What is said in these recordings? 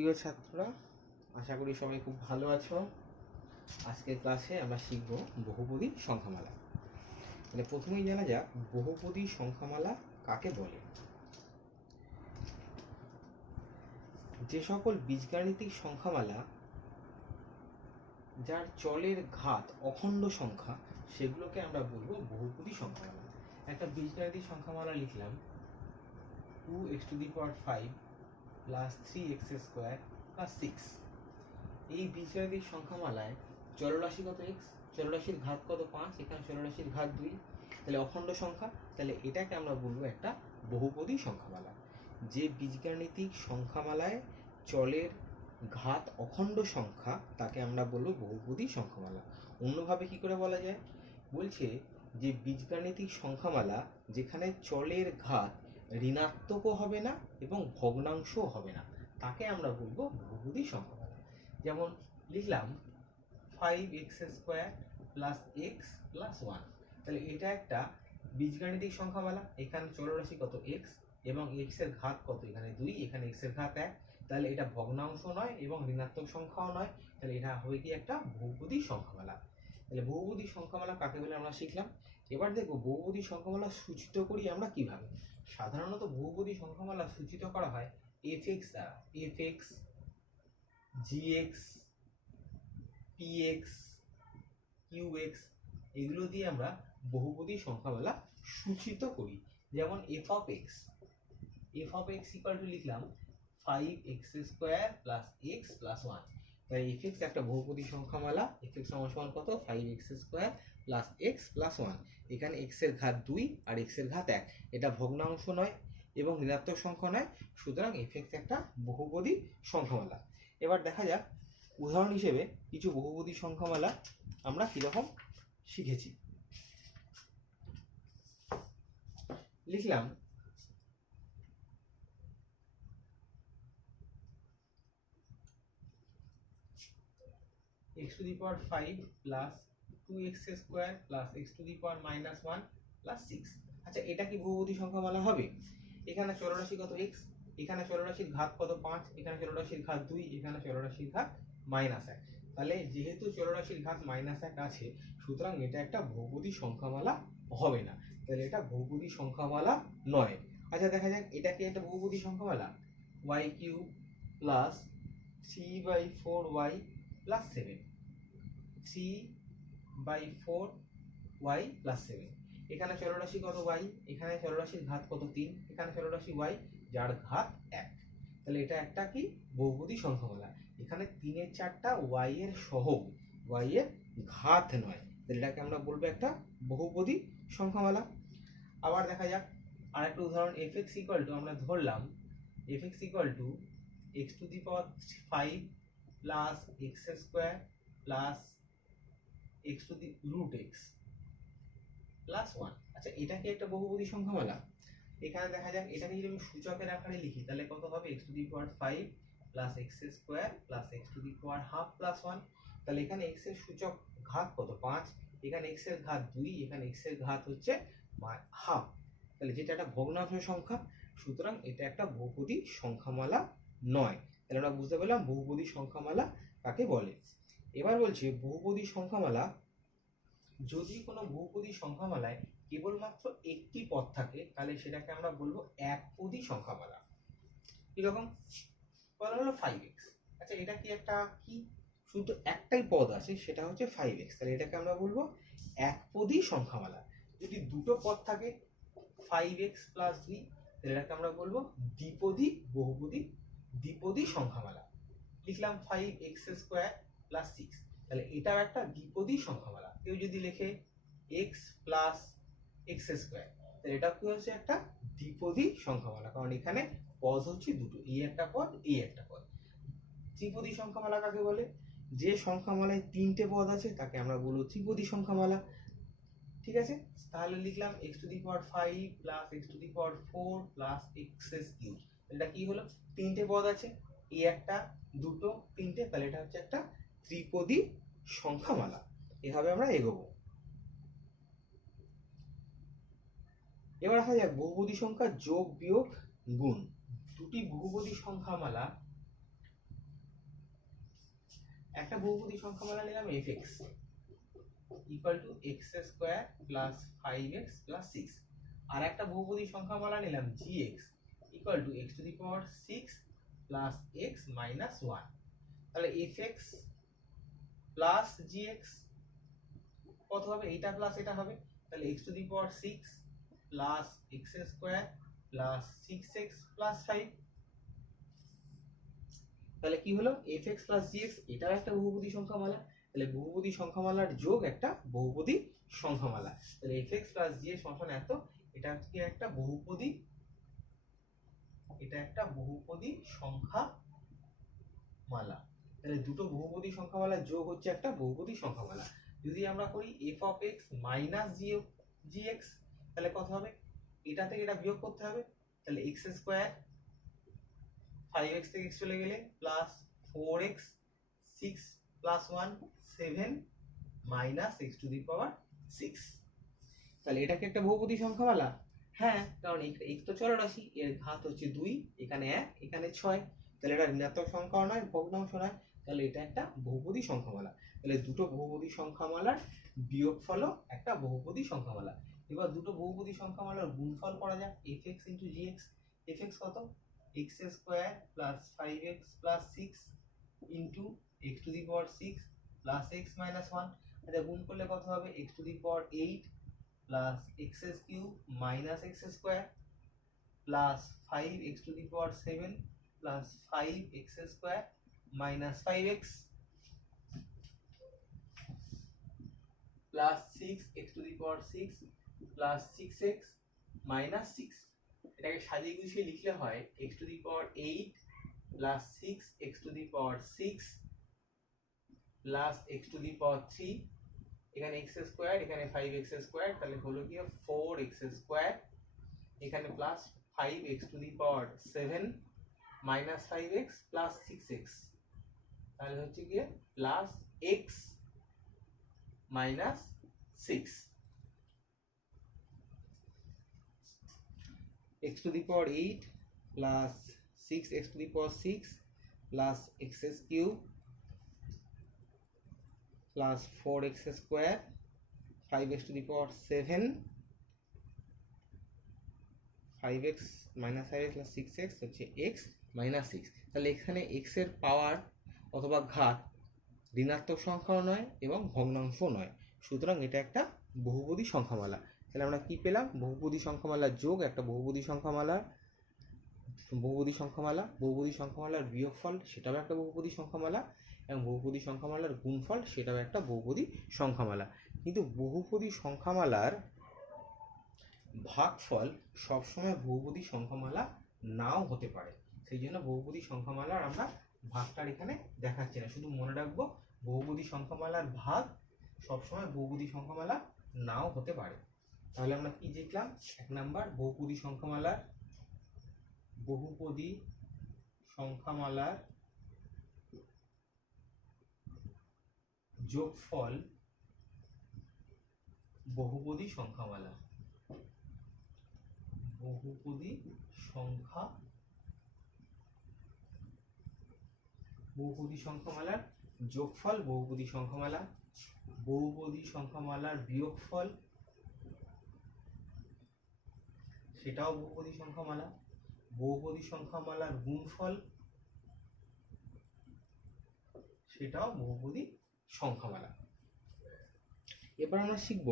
প্রিয় ছাত্ররা, আশা করি সবাই খুব ভালো আছো। আজকের ক্লাসে আমরা শিখব বহুপদী সংখ্যামালা। মানে প্রথমেই জানা যাক বহুপদী সংখ্যামালা কাকে বলে। যে সকল বীজগাণিতিক সংখ্যামালা যার চলের ঘাত অখণ্ড সংখ্যা সেগুলোকে আমরা বলবো বহুপদী সংখ্যামালা। একটা বীজগাণিতিক সংখ্যামালা লিখলাম 2x⁵ প্লাস 3x² প্লাস 6। এই বীজগাণিতিক সংখ্যামালায় চলরাশি কত x, চলরাশির ঘাত কত 5, এখানে চলরাশির ঘাত 2, তাহলে অখণ্ড সংখ্যা, তাহলে এটাকে আমরা বলবো একটা বহুপদী সংখ্যামালা। যে বীজগাণিতিক সংখ্যামালায় চলের ঘাত অখণ্ড সংখ্যা তাকে আমরা বলবো বহুপদী সংখ্যামালা। অন্যভাবে কি করে বলা যায়, বলছে যে বীজগাণিতিক সংখ্যামালা যেখানে চলের ঘাত ঋণাত্মকও হবে না এবং ভগ্নাংশও হবে না তাকে আমরা বলবো বহুপদী সংখ্যামালা। যেমন লিখলাম 5x² প্লাস x প্লাস 1, তাহলে এটা একটা বীজগাণিতিক সংখ্যামালা। এখানে চলরাশি কত x এবং x এর ঘাত কত, এখানে 2, এখানে x এর ঘাত 1, তাহলে এটা ভগ্নাংশ নয় এবং ঋণাত্মক সংখ্যাও নয়, তাহলে এটা হবে কি একটা বহুপদী সংখ্যামালা। তাহলে বহুপদী সংখ্যামালা কাকে বলে আমরা শিখলাম। এবার দেখব বহুপদী সংখ্যামালা সূচিত করি আমরা কিভাবে। সাধারণত বহুপদী সংখ্যামালা সূচিত করা হয় fx দ্বারা। fx, gx, px, qx এগুলো দিয়ে আমরা বহুপদী সংখ্যামালা সূচিত করি। যেমন f of x equal to লিখলাম 5x² প্লাস x প্লাস 1, তাই fx একটা বহুপদী সংখ্যামালা। fx সমান কত, 5x² প্লাস x প্লাস 1, এখানে x এর ঘাত 2 আর x এর ঘাত 1, এটা ভগ্নাংশ নয় এবং ঋণাত্মক সংখ্যা নয়, সুতরাং fx একটা বহুপদী সংখ্যামালা। এবার দেখা যাক উদাহরণ হিসেবে কিছু বহুপদী সংখ্যামালা আমরা কিরকম শিখেছি। লিখলাম x⁵ plus 2x² plus x⁻⁻1 plus 6। আচ্ছা, এটা কি বহুপদী সংখ্যামালা হবে? এখানে চলরাশি কত x, এখানে চলরাশির ঘাত কত 5, এখানে চলরাশির ঘাত 2, এখানে চলরাশির ঘাত -1, তাহলে যেহেতু চলরাশির ঘাত -1 আছে সুতরাং এটা একটা বহুপদী সংখ্যামালা হবে না, তাহলে এটা বহুপদী সংখ্যামালা নয়। আচ্ছা, দেখা যাক এটা কি একটা বহুপদী সংখ্যামালা। y³ plus 3/4y plus 7, 3/4y plus 7, এখানে চলরাশি কত y, এখানে চলরাশির ঘাত কত 3, এখানে চলরাশি y যার ঘাত 1, তাহলে এটা একটা কি বহুপদী সংখ্যামালা। এখানে 3 এর 4টা y এর সহগ, y এর ঘাত নয়, তাহলে এটাকে আমরা বলবো একটা বহুপদী সংখ্যামালা। আবার দেখা যাক আরেকটা উদাহরণ। fx ইকুয়াল টু, আমরা ধরলাম fx equal to x⁵ plus x² plus x√x plus 1। আচ্ছা, এটা কি একটা বহুপদী সংখ্যামালা? এখানে দেখা যাক এটাকে যদি আমি সূচকের আকারে লিখি তাহলে কত হবে, x⁵ plus x² plus x⁻½ plus 1, তাহলে এখানে x এর সূচক ঘাত কত 5, এখানে x এর ঘাত 2, এখানে x এর ঘাত হচ্ছে ½ তাহলে যেটা একটা ভগ্নাংশ সংখ্যা, সুতরাং এটা একটা বহুপদী সংখ্যামালা নয়। তাহলে আমরা বুঝতে পারলাম বহুপদী সংখ্যামালা কাকে বলে। এবার বলছে বহুপদী সংখ্যামালা, যদি কোনো বহুপদী সংখ্যামালায় কেবলমাত্র একটি পদ থাকে তাহলে সেটাকে আমরা বলবো একপদী সংখ্যামালা। এরকম বলা হলো 5x। আচ্ছা, এটা কি একটা কি শুধু একটাই পদ আছে সেটা হচ্ছে 5x, তাহলে এটাকে আমরা বলবো একপদী সংখ্যামালা। যদি দুটো পদ থাকে 5x প্লাস 2, তাহলে এটাকে আমরা বলবো দ্বিপদী সংখ্যামালা। লিখলাম 5x² প্লাস 6, তাহলে এটাও একটা দ্বিপদী সংখ্যামালা। কেউ যদি লেখে x প্লাস x², তাহলে এটা কি হচ্ছে একটা দ্বিপদী সংখ্যামালা, কারণ এখানে পদ হচ্ছে দুটো, এই একটা পদ এই একটা পদ। ত্রিপদী সংখ্যামালা কাকে বলে? যে সংখ্যামালায় 3টে পদ আছে তাকে আমরা বলবো ত্রিপদী সংখ্যামালা। ঠিক আছে, তাহলে লিখলাম x⁵ plus x⁴ plus x³ এটা কি হলো, 3টে পদ আছে, এই একটা দুটো 3টে, তাহলে এটা হচ্ছে একটা ত্রিপদী সংখ্যামালা। এভাবে আমরা এগোবো। এবার আসা যাক বহুপদী সংখ্যা যোগ বিয়োগ গুণ। দুটি বহুপদী সংখ্যামালা একটা বহুপদী সংখ্যামালা নিলাম fx equal to x square plus 5x plus 6, আর একটা বহুপদী সংখ্যামালা নিলাম gx equal to x to the power 6 plus x minus 1। তাহলে fx প্লাস gx কত হবে? এটা প্লাস এটা হবে, তাহলে x to the power 6 plus x square plus 6x plus 5। তাহলে কি হলো? fx প্লাস gx এটাও একটা বহুপদী সংখ্যামালা, তাহলে বহুপদী সংখ্যামালার যোগ একটা বহুপদী সংখ্যামালা। তাহলে fx প্লাস gx সমান এত, এটা কি একটা বহুপদী, এটা একটা বহুপদী সংখ্যামালা। তাহলে দুটো বহুপদী সংখ্যামালার যোগ হচ্ছে একটা বহুপদী সংখ্যামালা। যদি আমরা করি f of x minus gx, তাহলে কত হবে? এটা থেকে এটা বিয়োগ করতে হবে, তাহলে x স্কোয়ার 5x থেকে x চলে গেলে plus 4x 6 plus 1 7 minus x to the power 6। তাহলে এটা কি একটা বহুপদী সংখ্যামালা? হ্যাঁ, কারণ x তো চলরাশি, এর ঘাত হচ্ছে 2, এখানে 1 এখানে 6, তাহলে এটা ঋণাত্মক সংখ্যা নয়, ভগ্নাংশ নয়, তাহলে এটা একটা বহুপদী সংখ্যামালা। তাহলে দুটো বহুপদী সংখ্যামালার বিয়োগফলও একটা বহুপদী সংখ্যামালা। এবার দুটো বহুপদী সংখ্যামালার গুণফল করা যাক, fx ইনটু gx। fx কত? x square plus 5x plus 6 into x to the power 6 plus x minus 1। এটা গুণ করলে কত হবে? x to the power 8 plus x cube minus x square plus 5x two the power 7 plus 5x square minus 5x plus 6x to the power 6 plus 6x minus 6। এটাকে সাজিয়ে গুছিয়ে লিখলে হয় x to the power 8 plus 6x to the power 6 plus x to the power 3, এখানে x square এখানে 5x square, তাহলে হলো কি 4x স্কয়ার, এখানে plus 5x two the power 7 minus 5x plus 6x, তাহলে হচ্ছে কি plus x minus 6। x to the power 8 plus 6x to the power 6 plus x cube plus 4x square 5x to the power 7 5x minus 5x plus 6x হচ্ছে x minus 6। তাহলে এখানে x এর পাওয়ার অথবা ঘাত ঋণাত্মক সংখ্যাও নয় এবং ভগ্নাংশ নয়, সুতরাং এটা একটা বহুপদী সংখ্যামালা। তাহলে আমরা কি পেলাম? বহুপদী সংখ্যামালার যোগ একটা বহুপদী সংখ্যামালা, বহুপদী সংখ্যামালার বিয়োগফল সেটাও একটা বহুপদী সংখ্যামালা, এবং বহুপদী সংখ্যামালার গুণফল সেটাও একটা বহুপদী সংখ্যামালা। কিন্তু বহুপদী সংখ্যামালার ভাগফল সবসময় বহুপদী সংখ্যামালা নাও হতে পারে, সেই জন্য বহুপদী সংখ্যামালার আমরা ভাগটার এখানে দেখাচ্ছি না। শুধু মনে রাখবো বহুপদী সংখ্যামালার ভাগ সবসময় বহুপদী সংখ্যামালা নাও হতে পারে। তাহলে আমরা কি দেখলাম? 1 নাম্বার বহুপদী সংখ্যামালার যোগফল বহুপদী সংখ্যামালা, বহুপদী সংখ্যামালার যোগফল বহুপদী সংখ্যামালা, বহুপদী সংখ্যামালার বিয়োগফল সেটাও বহুপদী সংখ্যামালা, বহুপদী সংখ্যামালার গুণফল সেটাও বহুপদী সংখ্যামালা। এবার আমরা শিখব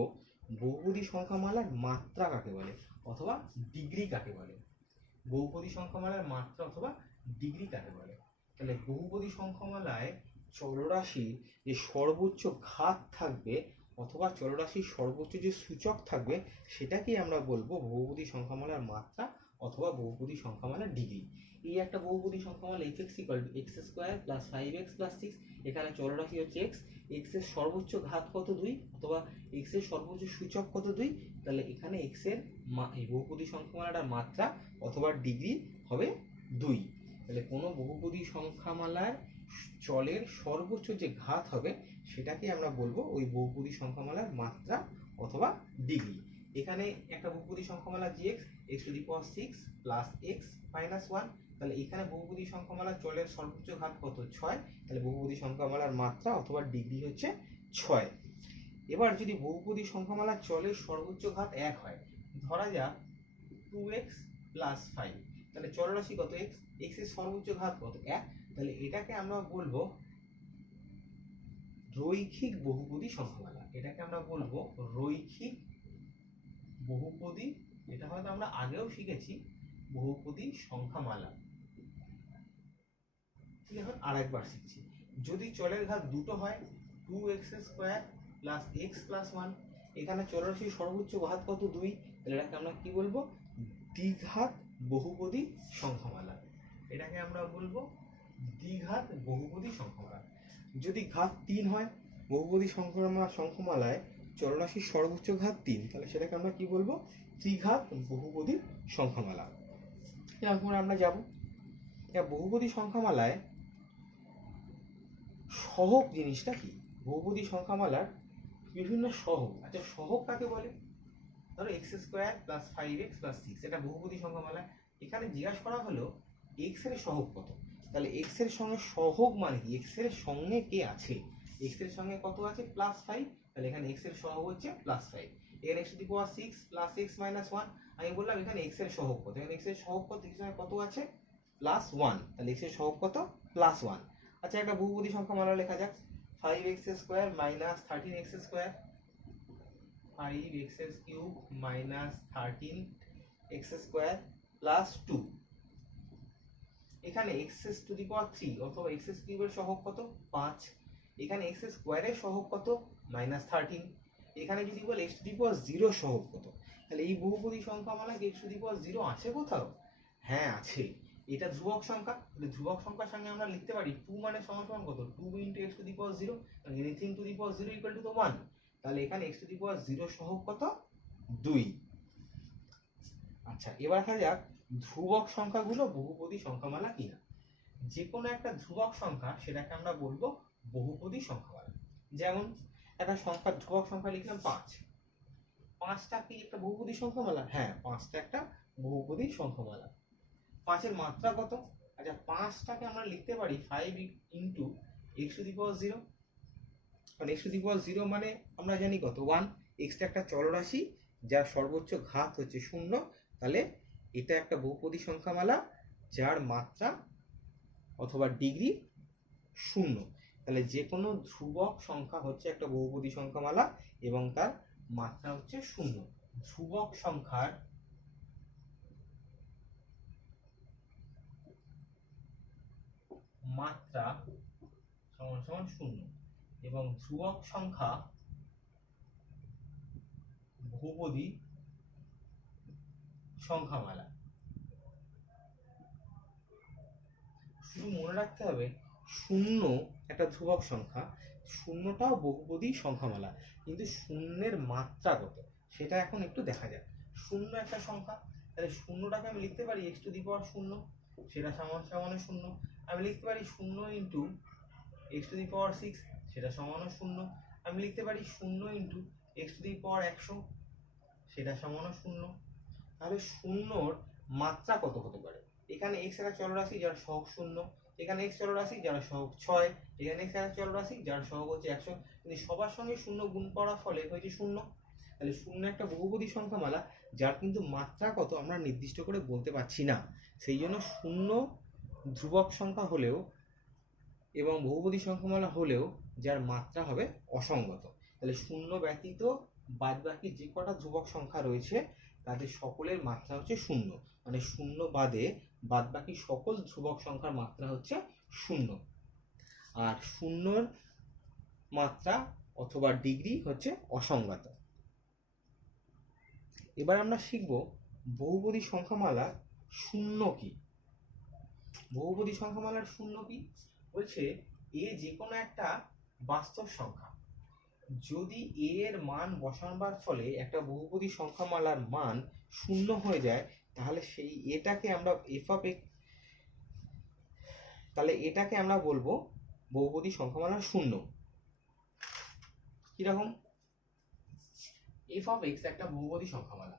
বহুপদী সংখ্যামালার মাত্রা কাকে বলে অথবা ডিগ্রি কাকে বলে। বহুপদী সংখ্যামালার মাত্রা অথবা ডিগ্রি কাকে বলে? তাহলে বহুপদী সংখ্যামালায় চলরাশির যে সর্বোচ্চ ঘাত থাকবে অথবা চলরাশির সর্বোচ্চ যে সূচক থাকবে সেটাকেই আমরা বলবো বহুপদী সংখ্যামালার মাত্রা অথবা বহুপদী সংখ্যামালার ডিগ্রি। এই একটা বহুপদী সংখ্যামালা fx equal to x square plus 5x plus 6, এখানে চলরাশি হচ্ছে x, x এর সর্বোচ্চ ঘাত কত 2 অথবা x এর সর্বোচ্চ সূচক কত 2, তাহলে এখানে x এর এই বহুপদী সংখ্যামালাটার মাত্রা অথবা ডিগ্রি হবে 2। তাহলে কোনো বহুপদী সংখ্যামালার চলের সর্বোচ্চ যে ঘাত হবে সেটাকে আমরা বলবো ওই বহুপদী সংখ্যামালার মাত্রা অথবা ডিগ্রি। এখানে একটা বহুপদী সংখ্যামালা gx x to the power 6 plus x minus 1, তাহলে এখানে বহুপদী সংখ্যামালা চলের সর্বোচ্চ ঘাত কত 6, তাহলে বহুপদী সংখ্যামালার মাত্রা অথবা ডিগ্রি হচ্ছে 6। এবার যদি বহুপদী সংখ্যামালা চলের সর্বোচ্চ ঘাত 1 হয়, ধরা যাক 2x প্লাস 5, তাহলে চলরাশি কত x, x এর সর্বোচ্চ ঘাত কত 1, তাহলে এটাকে আমরা বলবো রৈখিক বহুপদী সংখ্যামালা। এটাকে আমরা বলবো রৈখিক বহুপদী, এটা হয়তো আমরা আগেও শিখেছি, বহুপদী সংখ্যামালা। এখন আরেকবার শিখছি। যদি চলের ঘাত দুটো হয় 2x square plus x plus 1, এখানে চলরাশির সর্বোচ্চ ঘাত কত 2, তাহলে এটাকে আমরা কি বলবো দ্বিঘাত বহুপদী সংখ্যামালা। এটাকে আমরা বলবো দ্বিঘাত বহুপদী সংখ্যামালা। যদি ঘাত 3 হয়, বহুপদী সংখ্যামালায় চলরাশির সর্বোচ্চ ঘাত 3, তাহলে সেটাকে আমরা কি বলবো ত্রিঘাত বহুপদী সংখ্যামালা। এখন আমরা যাব বহুপদী সংখ্যামালায় সহগ জিনিসটা কি। বহুপদী সংখ্যামালার বিভিন্ন সহগ। আচ্ছা, সহগ কাকে বলে? ধরো x square plus 5x plus 6, এটা বহুপদী সংখ্যামালা। এখানে জিজ্ঞাসা করা হলো x এর সহগ কত, তাহলে x এর সঙ্গে সহগ মানে কি, x এর সঙ্গে কে আছে, x এর সঙ্গে কত আছে প্লাস 5, তাহলে এখানে x এর সহগ হচ্ছে প্লাস 5। এখানে x to the power 6 plus x minus 1, আমি বললাম এখানে x এর সহগ কত, এখানে x এর সহগ কত, x এর কত আছে প্লাস 1, তাহলে x এর সহগ কত প্লাস 1। আচ্ছা, একটা বহুপদী সংখ্যামালা লেখা যাক 5x square minus 13x square, 5x cube minus 13x square plus 2। এখানে x টু দি পাওয়ার 3 অথবা x কিউবের সহগ কত 5, এখানে x স্কয়ারের সহগ কত মাইনাস 13, এখানে যদি বল x টু দি পাওয়ার 0 সহগ কত, তাহলে এই বহুপদী সংখ্যামালায় x টু দি পাওয়ার 0 আছে কোথাও? হ্যাঁ আছে, এটা ধ্রুবক সংখ্যা। তাহলে ধ্রুবক সংখ্যার সঙ্গে আমরা লিখতে পারি 2 মানে সমান কত 2 into x to the power 0, anything to the power 0 equal to 1, তাহলে এখানে x টু দি পাওয়ার 0 সহগ কত 2। আচ্ছা, এবার দেখা যাক ধ্রুবক সংখ্যাগুলো বহুপদী সংখ্যামালা কিনা। যে কোনো একটা ধ্রুবক সংখ্যা সেটাকে আমরা বলবো বহুপদী সংখ্যামালা। যেমন একটা সংখ্যা ধ্রুবক সংখ্যা লিখলাম 5, 5টা কি একটা বহুপদী সংখ্যামালা? হ্যাঁ, 5টা একটা বহুপদী সংখ্যামালা। 5 এর মাত্রা কত? আচ্ছা, 5টাকে আমরা লিখতে পারি 5 ইনটু x টু দি পাওয়ার 0, কারণ x টু দি পাওয়ার 0 মানে আমরা জানি কত 1, x টা একটা চলরাশি যার সর্বোচ্চ ঘাত হচ্ছে 0, তাহলে এটা একটা বহুপদী সংখ্যামালা যার মাত্রা অথবা ডিগ্রি 0। তাহলে যে কোনো ধ্রুবক সংখ্যা হচ্ছে একটা বহুপদী সংখ্যামালা এবং তার মাত্রা হচ্ছে 0। ধ্রুবক সংখ্যার মাত্রা সমান সমান 0 এবং ধ্রুবক সংখ্যা বহুপদী সংখ্যামালা। শুধু মনে রাখতে হবে 0 একটা ধ্রুবক সংখ্যা, 0টাও বহুপদী সংখ্যামালা, কিন্তু শূন্যের মাত্রা কত সেটা এখন একটু দেখা যাক। 0 একটা সংখ্যা, তাহলে 0টাকে আমি লিখতে পারি x টু দি পাওয়ার 0, সেটা সমান সমান 0। আমি লিখতে পারি 0 into x to the power 6, সেটা সমান 0। আমি লিখতে পারি 0 ইনটু x টু দি পাওয়ার 100, সেটা সমান 0। তাহলে 0র মাত্রা কত হতে পারে? এখানে x একটা চলরাশি যার সহগ 0, এখানে x চলরাশি যার সহগ 6, এখানে x একটা চলরাশি যার সহগ হচ্ছে 100, কিন্তু সবার সঙ্গে 0 গুণ করার ফলে হয়েছে 0। তাহলে 0 একটা বহুপদী সংখ্যামালা যার কিন্তু মাত্রা কত আমরা নির্দিষ্ট করে বলতে পারছি না। সেই জন্য 0 ধ্রুবক সংখ্যা হলেও এবং বহুপদী সংখ্যামালা হলেও যার মাত্রা হবে অসঙ্গত। তাহলে 0 ব্যতীত বাদবাকি যে কটা ধ্রুবক সংখ্যা রয়েছে তাদের সকলের মাত্রা হচ্ছে 0, মানে 0 বাদে বাদবাকি সকল ধ্রুবক সংখ্যার মাত্রা হচ্ছে 0, আর 0র মাত্রা অথবা ডিগ্রি হচ্ছে অসঙ্গত। এবার আমরা শিখব বহুপদী সংখ্যামালার শূন্য কি। বহুপদী সংখ্যামালার শূন্য কি বলছে, এ যে কোনো একটা বাস্তব সংখ্যা যদি এ এর মান বসানোর ফলে একটা বহুপদী সংখ্যামালার মান 0 হয়ে যায়, তাহলে সেই এটাকে আমরা তাহলে এটাকে আমরা বলবো বহুপদী সংখ্যামালার শূন্য। কিরকম? f of x একটা বহুপদী সংখ্যামালা।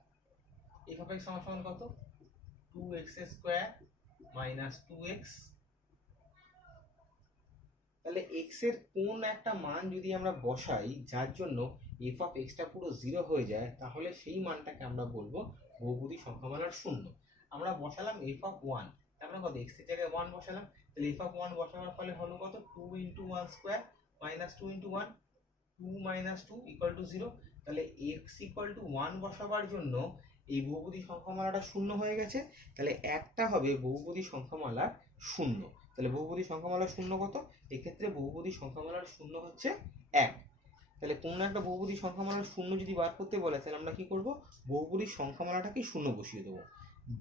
f of x সমান কত 2x স্কয়ার মাইনাস 2x। তাহলে x এর কোন একটা মান যদি আমরা বসাই যার জন্য f অফ এক্সটা পুরো 0 হয়ে যায়, তাহলে সেই মানটাকে আমরা বলবো বহুপদী সংখ্যামালার শূন্য। আমরা বসালাম f অফ 1, আমরা কত x এর জায়গায় 1 বসালাম, তাহলে f অফ 1 বসানোর ফলে হলো কত 2 × 1 স্কয়ার মাইনাস 2 × 1, 2 - 2 = 0। তাহলে x = 1 বসাবার জন্য এই বহুপদী সংখ্যামালাটা শূন্য হয়ে গেছে। তাহলে একটা হবে বহুপদী সংখ্যামালার শূন্য। তাহলে বহুপদী সংখ্যামালার শূন্য কত? এক্ষেত্রে বহুপদী সংখ্যামালার শূন্য হচ্ছে 1। তাহলে কোন একটা বহুপদী সংখ্যামালার শূন্য যদি বার করতে বলে, তাহলে আমরা কি করব? বহুপদী সংখ্যামালাটাকে শূন্য বসিয়ে দেবো,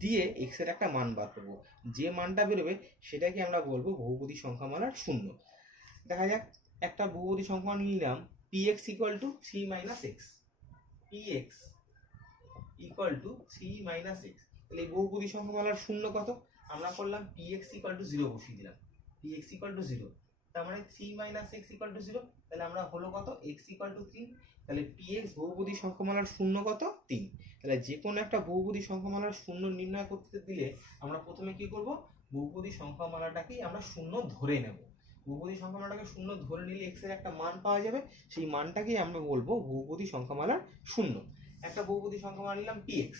দিয়ে x এর একটা মান বার করব। যে মানটা বেরোবে সেটাকে আমরা বলবো বহুপদী সংখ্যামালার শূন্য। দেখা যাক, একটা বহুপদী সংখ্যামালা নিলাম px = 3 - x, px = 3 - x। তাহলে এই বহুপদী সংখ্যামালার শূন্য কত? আমরা করলাম px = 0 বসিয়ে দিলাম, px = 0, তার মানে 3 - x = 0। তাহলে আমরা হলো কত? x = 3। তাহলে px বহুপদী সংখ্যামালার শূন্য কত? 3। তাহলে যে কোনো একটা বহুপদী সংখ্যামালার শূন্য নির্ণয় করতে দিলে আমরা প্রথমে কি করব? বহুপদী সংখ্যামালাটাকেই আমরা শূন্য ধরে নেব। বহুপদী সংখ্যামালাটাকে শূন্য ধরে নিলে x এর একটা মান পাওয়া যাবে, সেই মানটাকেই আমরা বলবো বহুপদী সংখ্যামালার শূন্য। একটা বহুপদী সংখ্যামালা নিলাম px,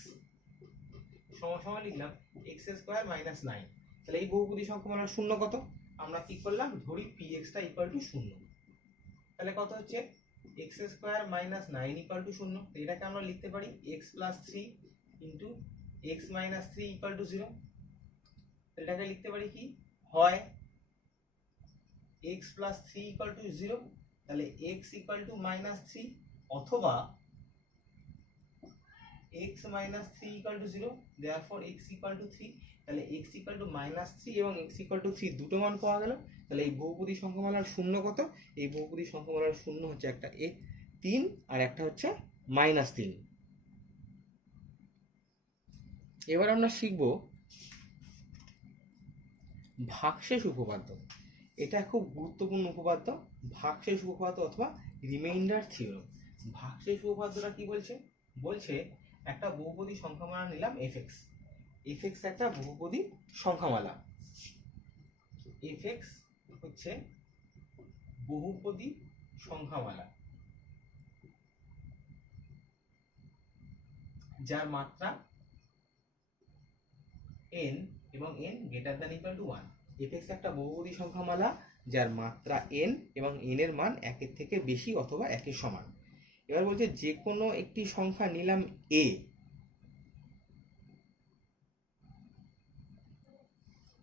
সমান লিখলাম x² - 9। তাহলে এই বহুপদী সংখ্যামালার শূন্য কত? আমরা কি করলাম? ধরি px টা = 0। তাহলে কত হচ্ছে? x² - 9 = 0। তো এটাকে আমরা লিখতে পারি x + 3 * x - 3 = 0। এটাকে লিখতে পারি কি? হয় x + 3 = 0, তাহলে x = -3, অথবা x - 3 = 0, therefore x = 3। তাহলে x = -3 এবং x = 3 দুটো মান পাওয়া গেল। তাহলে এই বহুপদী সংখ্যামালার শূন্য কত? এই বহুপদী সংখ্যামালার শূন্য হচ্ছে একটা 3 আর একটা হচ্ছে -3। এবার আমরা শিখব ভাগশেষ উপপাদ্য। এটা খুব গুরুত্বপূর্ণ উপপাদ্য, ভাগশেষ উপপাদ্য অথবা রিমাইন্ডার থিওরেম। ভাগশেষ উপপাদ্যটা কি বলছে? বলছে একটা বহুপদী সংখ্যামালা নিলাম fx, fx একটা বহুপদী সংখ্যামালা, fx হচ্ছে বহুপদী সংখ্যামালা যার মাত্রা n এবং n > 1। fx একটা বহুপদী সংখ্যামালা যার মাত্রা n এবং n এর মান 1 এর থেকে বেশি অথবা 1 এর সমান। এবার বলছে যে কোনো একটি সংখ্যা নিলাম a,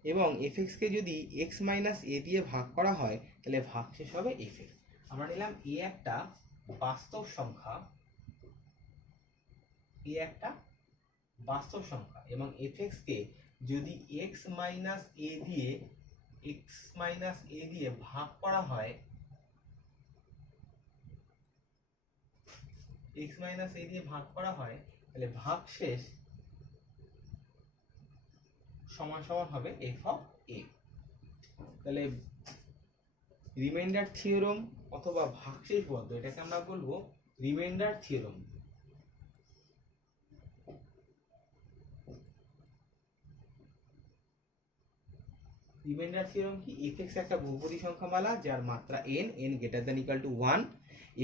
এবং fx কে যদি x - a দিয়ে ভাগ করা হয়, তাহলে ভাগশেষ হবে fx। আমরা নিলাম a একটা বাস্তব সংখ্যা, a একটা বাস্তব সংখ্যা, এবং fx কে যদি x - a দিয়ে ভাগ করা হয়, x - a দিয়ে ভাগ করা হয়, তাহলে ভাগশেষ সমান হবে f অফ a। তাহলে রিমাইন্ডার থিওরেম অথবা ভাগশেষ উপপাদ্য, এটাকে আমরা বলবো রিমাইন্ডার থিওরেম। রিমাইন্ডার থিওরেম কি? fx একটা বহুপদী সংখ্যামালা যার মাত্রা n, n > 1।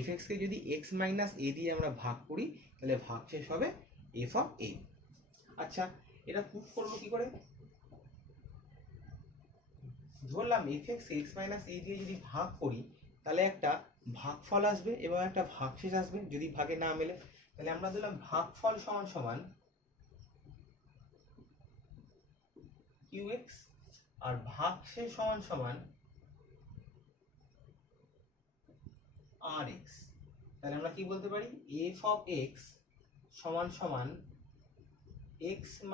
fx কে যদি x - a দিয়ে আমরা ভাগ করি, তাহলে ভাগশেষ হবে f অফ a। আচ্ছা, এটা প্রুফ করব কি করে? ধরলাম fx x - a দিয়ে যদি ভাগ করি, তাহলে একটা ভাগফল আসবে এবং একটা ভাগশেষ আসবে যদি ভাগে না মেলে। তাহলে আমরা দিলাম ভাগফল সমান qx আর ভাগশেষ সমান rx। তাহলে আমরা কি বলতে পারি? f অফ x সমান x -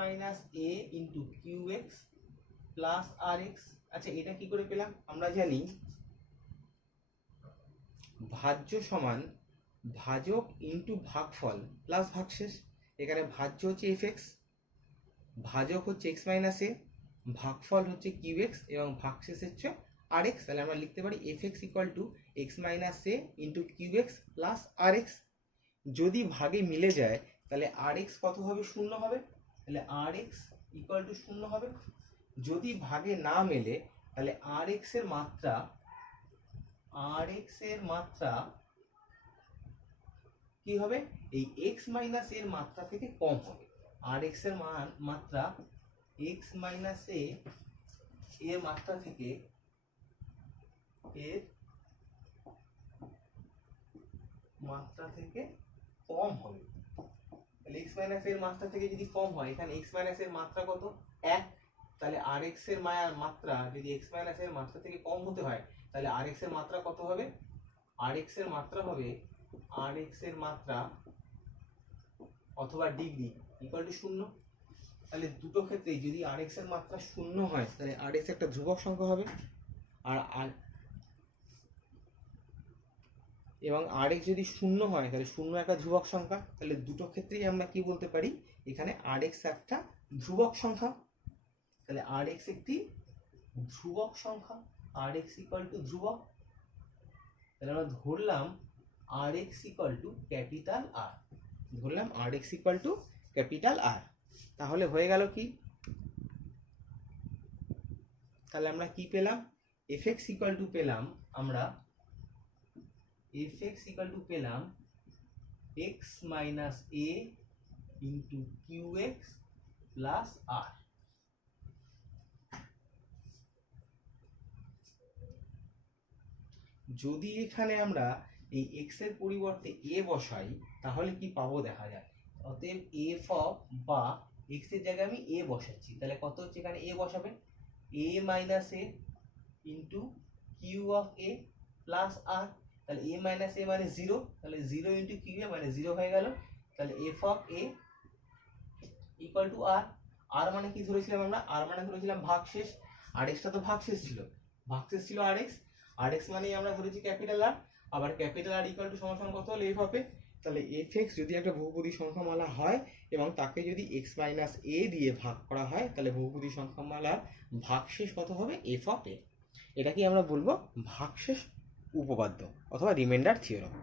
a into qx plus rx। আচ্ছা, এটা কি করে পেলাম? আমরা জানি ভাজ্য সমান ভাজক ইন্টু ভাগফল প্লাস ভাগশেষ। এখানে ভাজ্য হচ্ছে fx, ভাজক হচ্ছে x - a, ভাগফল হচ্ছে qx এবং ভাগশেষ হচ্ছে rx। তাহলে আমরা লিখতে পারি fx = x - a into qx plus rx। যদি ভাগে মিলে যায়, তাহলে rx কত হবে? 0 হবে। তাহলে rx = 0 হবে। যদি ভাগে না মেলে তাহলে আর এক্স এর মাত্রা কি হবে, এই এক্স মাইনাস এর মাত্রা থেকে কম হবে। আর এক্স এর মাত্রা এক্স মাইনাস এর মাত্রা থেকে কম হবে। তাহলে এক্স মাইনাস এর মাত্রা থেকে যদি কম হয়, এখানে এক্স মাইনাস এর মাত্রা কত, 1, তাহলে আর এক্স এর মাত্রা যদি এক্স মাইনাস এর মাত্রা থেকে কম হতে হয়, তাহলে আর এক্স এর মাত্রা কত হবে, আর এক্স এর মাত্রা হবে আর এক্স এর মাত্রা অথবা ডিগ্রি ইকুয়াল টু 0। তাহলে দুটো ক্ষেত্রেই যদি আর এক্স এর মাত্রা 0 হয় তাহলে আর এক্স একটা ধ্রুবক সংখ্যা হবে, আর এবং আর এক্স যদি 0 হয় তাহলে 0 একটা ধ্রুবক সংখ্যা। তাহলে দুটো ক্ষেত্রেই আমরা কি বলতে পারি, এখানে আর এক্স একটা ধ্রুবক সংখ্যা। তাহলে আর এক্স একটি ধ্রুবক সংখ্যা, আর এক্স ইকুয়াল টু ধ্রুবক। তাহলে আমরা ধরলাম R X equal to capital R, ধরলাম R X equal to capital R. তাহলে হয়ে গেল কি, তাহলে আমরা কি পেলাম, এফ এক্স ইকুয়াল টু পেলাম আমরা fx equal to পেলাম x minus a into qx plus r। যদি এখানে আমরা এই x এর পরিবর্তে a বসাই তাহলে কি পাবো দেখা যায়। অতএব f অফ বা x এর জায়গায় আমি a বসাচ্ছি, তাহলে কত হচ্ছে, এখানে a বসাবেন a minus a into q of a plus r। তাহলে a মাইনাস a মানে 0, তাহলে 0 ইন্টু কিউ এ মানে 0 হয়ে গেল। তাহলে F of A equal to R. R মানে কি ধরেছিলাম আমরা, আর মানে ধরেছিলাম ভাগশেষ, আর এক্সটা তো ভাগশেষ ছিল, ভাগশেষ ছিল আর এক্স, আর এক্স মানেই আমরা ধরেছি ক্যাপিটাল আর। আবার ক্যাপিটাল আর ইকুয়াল টু সমান কত হলো, এফ অফ এ। তাহলে এফ এক্স যদি একটা বহুপদী সংখ্যামালা হয় এবং তাকে যদি এক্স মাইনাস এ দিয়ে ভাগ করা হয় তাহলে বহুপদী সংখ্যামালার ভাগশেষ কত হবে, এফ অফ এ। এটাকে আমরা বলবো ভাগশেষ উপপাদ্য অথবা রিমাইন্ডার থিওরাম।